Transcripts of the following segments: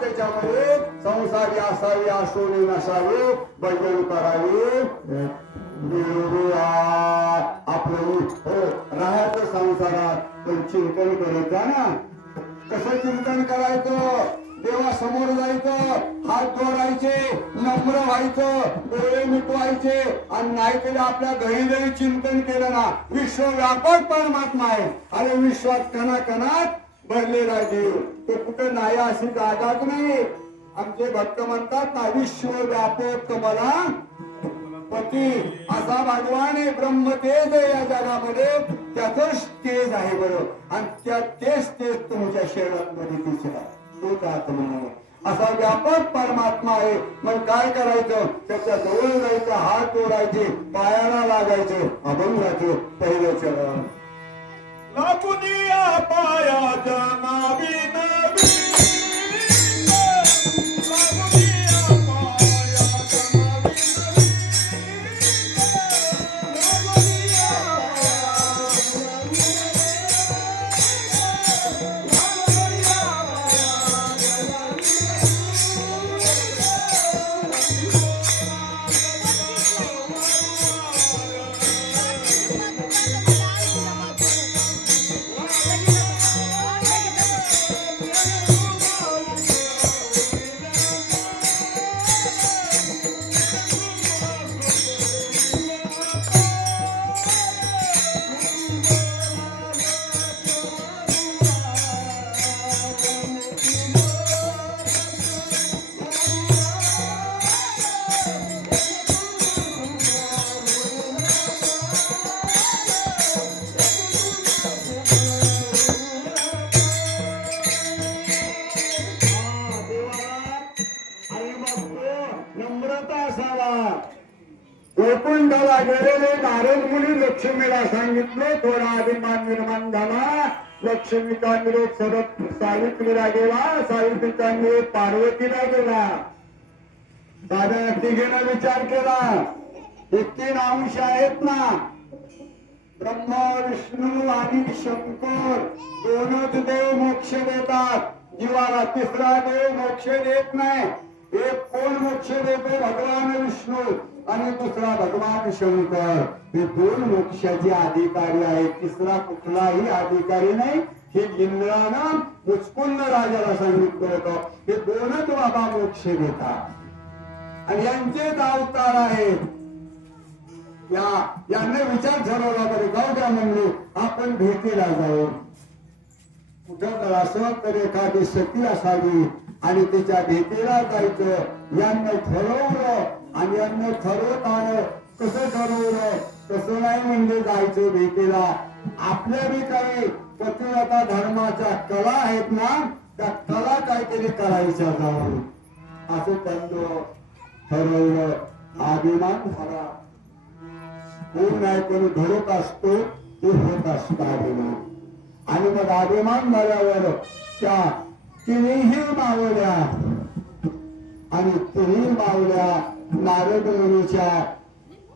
त्याच्यामध्ये संसारी असावी आसोनी नसावे भजन करावे. देवा आपलं हो राहायचं संसारात. पण चिंतन करत जा ना. कसं चिंतन करायचं? देवा समोर जायचं हात जोडायचे नम्र व्हायचं डोळे मिटवायचे. आणि नाहीतरी आपल्या घरी जरी चिंतन केलं ना विश्व व्यापक परमात्मा आहे. आणि विश्वात कणाकणात भरलेला आहे देव तो कुठं नाही अशी जागाच नाही? आमचे भक्त म्हणतात ना विश्व व्यापक मला पती. असा भगवान आहे ब्रह्म तेज आहे या जगामध्ये. त्याच तेज आहे बरं. आणि त्या तेच तेज तुमच्या शरीरामध्ये दिसला तोच आत्मा आहे असा व्यापक परमात्मा आहे. मग काय करायचं? त्याच्याजवळ जायचं हात जोडायचे पायाला लागायचं अभंगाचं पहिलं चरण. लागुनिया पायाच्या नावी नवी. गेलेले नारद मुली लक्ष्मीला सांगितले थोडा अभिमान निर्माण झाला. लक्ष्मीचा निरोप सरत सावित्रीला गेला. सावित्रीचा निरोप पार्वतीला गेला. साध्या तिघेनं विचार केला. हे तीन अंश आहेत ना. ब्रह्मा विष्णू आणि शंकर दोनच देव मोक्ष देतात. जीवाला तिसरा देव मोक्ष देत नाही. एक कोण मोक्ष देतो? भगवान विष्णू. आणि दुसरा भगवान शंकर. हे दोन मोक्षाचे अधिकारी आहेत. तिसरा कुठलाही अधिकारी नाही. हे इंद्रानं मुचकुंद राजाला सांगितलं होतं. हे दोनच बाबा मोक्ष घेतात आणि यांचेच अवतार आहेत या यांना विचार ठरवला तरी जाऊ द्या म्हणले आपण भेटीला जाऊ. कुठं तर असं तर एखादी सती असावी. आणि त्याच्या भेटीला जायचं. यांनी ठरवलं आणि यांना ठरवत आलं कसं ठरवलं? कसं नाही म्हणजे जायचं भेटीला. आपल्या बी काही पतिव्रता धर्माच्या कला आहेत ना त्या कला काहीतरी करायच्या जाऊन. असं त्यांचं ठरवलं. अभिमान झाला. कोण नाही कोणी घडत असतो ते होत असतो अभिमान. आणि मग अभिमान झाल्यावर त्या तिन्ही मावल्या आणि तिन्ही मावल्या नारद मुनीच्या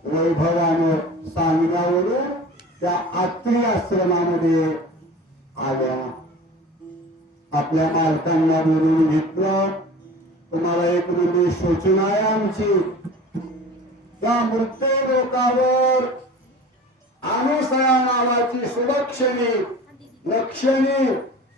वैभवानं सांगण्यावरून त्या आत्री आश्रमामध्ये आल्या. आपल्या मालकांना बोलून घेतलं तुम्हाला एक मुली सूचना आहे आमची. त्या मृत्यू लोकावर अनुसया नावाची सुलक्षणी लक्षणी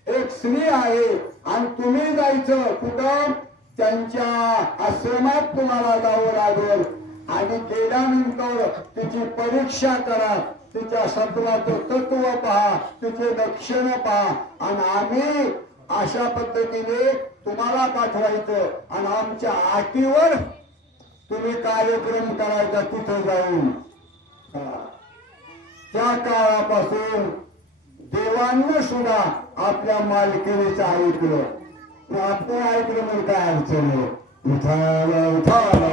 एक स्त्री आहे. आणि तुम्ही जायचं कुठं? त्यांच्या आश्रमात तुम्हाला जावं लागेल. आणि गेल्यानंतर तिची परीक्षा करा. तिच्या सत्वाचं तत्व पहा. तिचे लक्षण पहा. आणि आम्ही अशा पद्धतीने तुम्हाला पाठवायचं. आणि आमच्या आटीवर तुम्ही कार्यक्रम करायचा तिथं जाऊन. त्या काळापासून देवांना सुद्धा आपल्या मालकीनेच ऐकलं. ते आपण ऐकलं म्हणजे काय अडचण उठाला उठाला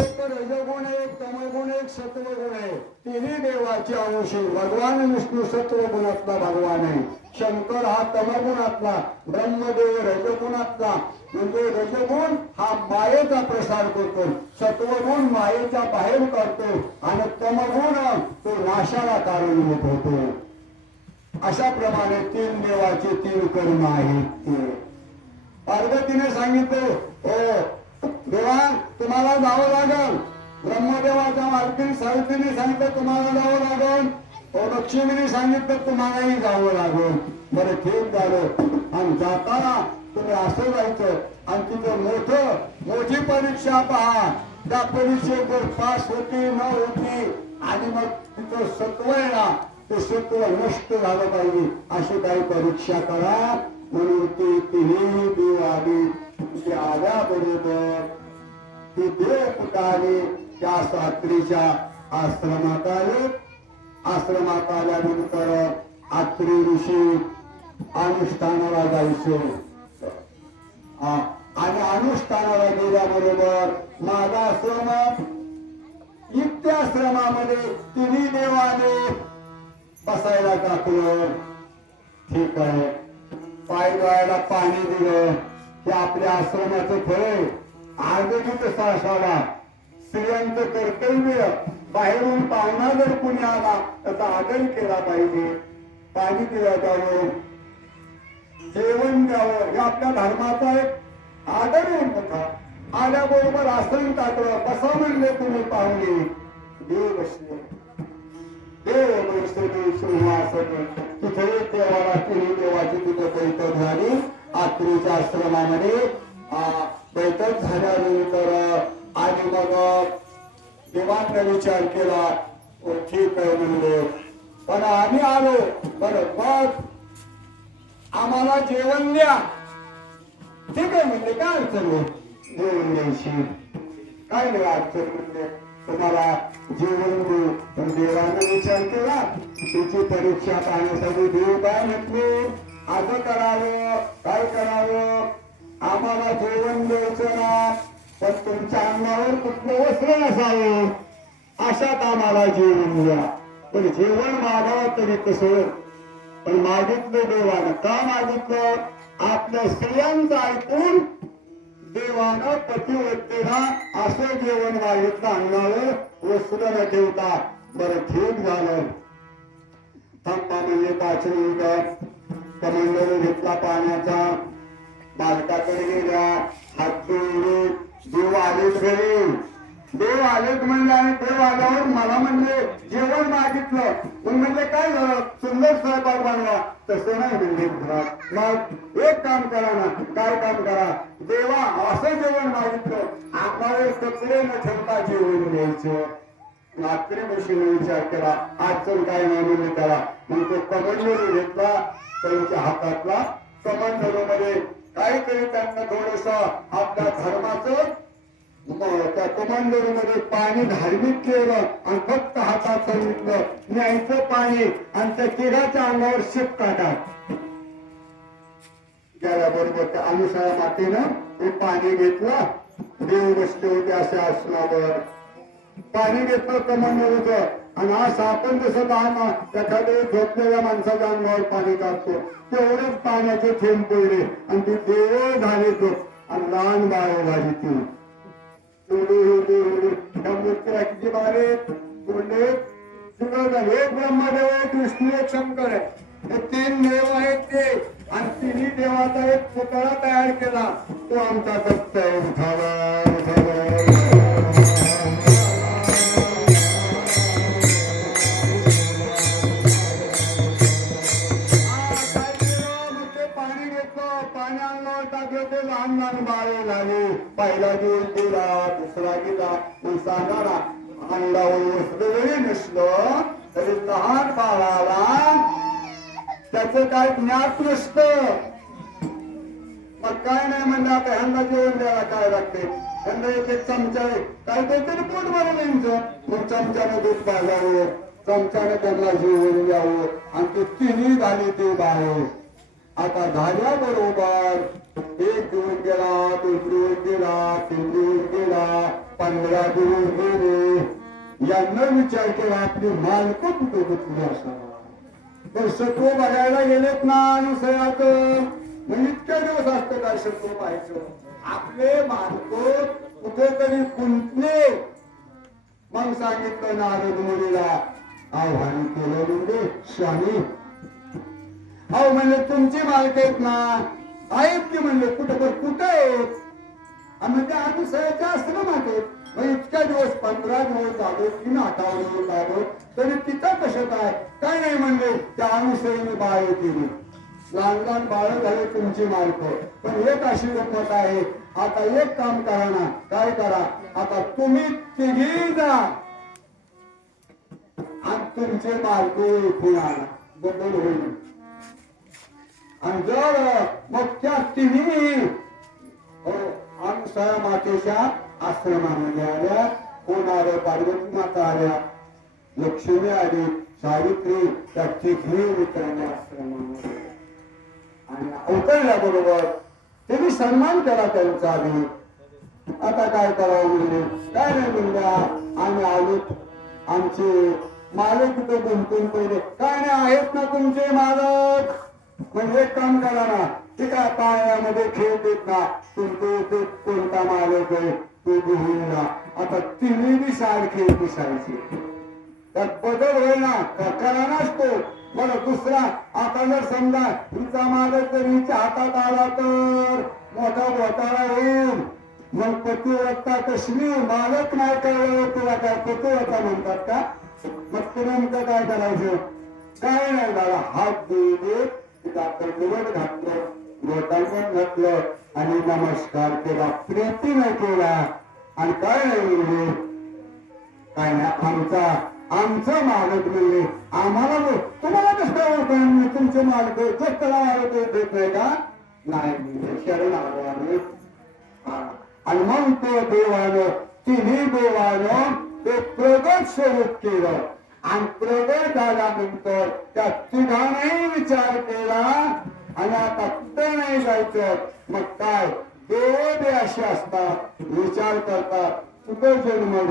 एक रजगुण आहे, एक आहे, सत्वगुण आहे. तिन्ही देवाचे अंश. भगवान विष्णू सत्व गुणातला भगवान आहे. शंकर हा तमगुणातला ब्रह्मदेव रजगुणातला. म्हणजे रजगुण हा मायेचा प्रसार करतो. सत्वगुण मायेच्या बाहेर काढतो आणि तमगुण तो नाशाला कारणीभूत होतो अशा प्रमाणे तीन देवाचे तीन कर्म आहेत ते. पार्वतीने सांगितलं ओ देवा तुम्हाला जावं लागल. ब्रह्मदेवाच्या मालकीने सावित्रीने सांगितलं तुम्हाला जावं लागल. हो सांगितलं तुम्हालाही जावं लागल. बरं ठीक झालं. आणि जाताना तुम्ही असं जायचं आणि तिथं मोठं मोठी परीक्षा पहा. त्या परीक्षेवर पास होती न होती आणि मग तिथं सत्व आहे ना ते सत्व नष्ट झालं पाहिजे. अशी काही परीक्षा करा. म्हणून ती तिन्ही देव आली ते आल्याबरोबर ती देव कुठं त्या सात्रीच्या आश्रमात आले. आश्रमात आल्यानंतर आत्री ऋषी अनुष्ठानाला जायचे. आणि अनुष्ठानाला गेल्याबरोबर माझा आश्रम नित्याश्रमामध्ये तिन्ही देवाने बसायला टाकलं. ठीक आहे. पाय धुवायला पाणी दिलं. हे आपल्या आश्रमाचं फळ आहे. आजही तसा असावा स्त्रियांचं कर्तव्य. बाहेरून पाहुणा जर कुणी आला त्याचा आदर केला पाहिजे. पाणी दिलं जावं. जेवण द्यावं. हे आपल्या धर्माचा एक आदर आहे आल्याबरोबर आसन टाकलं कसं म्हणले तुम्ही पाहुणे. देव बसले. देव बसले सिंहासन. तिथे देवाला तिन्ही देवाची तिथे बैठक झाली. आत्रीच्या आश्रमामध्ये आ, बैठक झाल्यानंतर आणि मग देवांना विचार केला "ओ, ठीक आहे म्हणले पण आम्ही आलो. बर मग आम्हाला जेवण द्या. ठीक आहे म्हणले काय अडचण जेवण द्यायची. काय नाही अडचण म्हणले तुम्हाला जेवण देऊ. पण देवाने विचार केला तिची परीक्षा पाहण्यासाठी देव काय म्हटले? असं करावं काय करावं? आम्हाला जेवण द्यायचं ना. पण तुमच्या अंगावर कुठलं वस्त्र नसावं? अशा कामाला जेवण द्या. पण जेवण मागावं तरी कसं पण मागितलं देवानं का मागितलं? आपल्या स्त्रियांचं ऐकून देवानं पतिवृत्तीला असं जेवण मागितलं अंगावर वस्त्र न ठेवता. बरं ठीक झालं. थांबा म्हणजे पाच मिनिट. कमांडर घेतला पाण्याचा. बालकाकडे गेल्या. हात जोडले देव आलेत घरी देव आलेत म्हणले आणि देव आल्यावर मला म्हणले जेवण मागितलं. पण म्हणजे काय झालं? सुंदर स्वयंपाक बनवा. तसं नाही म्हणजे मग एक काम करा ना. काय काम करा? देवा असं जेवण मागितलं. आम्हाला कपडे न ठेवता जेवण घ्यायचं रात्री बशीने विचार केला. आजचं काय नाही म्हणून त्याला. मग तो कमंडलू घेतला. त्यांच्या हातातला कमंडलू काहीतरी त्यांना थोडस आपल्या धर्माचं त्या कमांडरमध्ये पाणी धार्मिक केलं आणि फक्त हातात सांगितलं न्यायचं पाणी आणि त्या तिघाच्या अंगावर शिप त्याला गेल्याबरोबर त्या अनुसया मातेनं ते पाणी घेतलं. देव बसले होते असे आसनावर. पाणी घेतलं कमांडर होतं आणि आज आपण जसं लहान एखाद्या झोपलेल्या माणसाच्या अंगावर पाणी टाकतो. तेवढेच पाण्याचे थेंब पडले आणि ती देव झाले तो. आणि लहान बाळ झाली ती. त्या किती बारे. तोंडे तुला एक ब्रह्मदेव एक एक शंकर आहे. हे तीन देव आहेत ते. आणि तिन्ही देवाचा एक पुतळा तयार केला. तो आमचा दत्त आहे. उठावा उठावा ते लहान लहान बाळे लागे. पहिला दिवस गेला दुसरा गेला. मग सांगा ना अंगावर वस्त्र जरी नसलं तरी लहान बाळाला त्याच काय ज्ञात नसतं. मग काय नाही म्हणलं आता ह्यांना जेवण द्यायला काय लागते? ह्यांना एक एक चमचा काय काहीतरी पोट भरलं यांचं. मग चमच्यानं दूध पाजावं चमच्यानं त्यांना जेवण द्यावं. आणि ते तिन्ही झाली ते बाहेर आता झाल्या बरोबर. एक दिवस गेला दुसरी गेला तिसरी गेला पंधरा दिवस गेले. यांना विचार केला आपली मालक कुठे कुठली असणार तर शत्रू बघायला गेलेत ना अनुसयात मग म्हणजे इतक्या दिवस असतं काय शत्रू पाहायचं? आपले मालक कुठेतरी कुंतले मग सांगितलं नारद मुलीला आव्हान केलं म्हणजे स्वामी अहो म्हणले तुमचे मालक आहेत ना. आहेत की म्हणले कुठं पण कुठं आहेत? आणि म्हणजे आम्ही सहज आश्रमात आहेत? मग इतक्या दिवस पंधरा दिवस झालो तीन आठवडे झालो तरी तिथं कसं काय काय नाही म्हणले त्या अनुसरीने बाळ केली लहान लहान बाळ झाले तुमची मालक. पण एक अशी गंमत आहे आता एक काम करा ना काय करा? आता तुम्ही तिघी जा. आणि तुमचे मालक इथून बदल होईल. आणि जर मग त्या तिन्ही हो, अनुसया मातेच्या आश्रमामध्ये आल्या कोण आल्या पार्वती माता आल्या लक्ष्मी आली सावित्री त्या तिघी मित्रांनी आश्रमामध्ये आणि अवतरल्या बरोबर त्यांनी सन्मान केला त्यांचा आधी. आता काय करावं म्हणजे? काय नाही म्हणल्या आम्ही आलो. आमचे मालक तिथे गुंतून पहिले. काय नाही आहेत ना तुमचे मालक? पण एक काम करा ना ते काय पायामध्ये खेळ देत ना तुमचे ते कोणता मालक आहे ते घेऊन जा. आता तिन्ही बी सारखे दिसायचे. त्यात बदल होय ना करा नसतो बरं दुसरा आता जर समजा हिचा मालक जर हिच्या हातात आला तर मोठा घोटाळा होईल. मग पतिव्रता कशी? मालक नाही कळलं तुला काय पतिव्रता म्हणतात का? मग ते काय करायचं? काय नाही झाला हात दिले तिथं निवड घातलं गोटांगण घातलं आणि नमस्कार केला प्रीतीने केला आणि काय नाही काय नाही आमचा आमचं मालक म्हणजे आम्हाला तुम्हाला कसं काय मी तुमचे मालक जगतला आरोग्य देत नाही का नाही म्हणजे शरण आलो आम्ही. आणि मग तो देवानं तिन्ही देवानं ते प्रगत स्वरूप केलं. आणि प्रगट झाल्यानंतर त्या तिघांनाही विचार केला आणि आता कुठे नाही जायचं. मग काय? देव असे असतात. विचार करतात. कुठे जन्म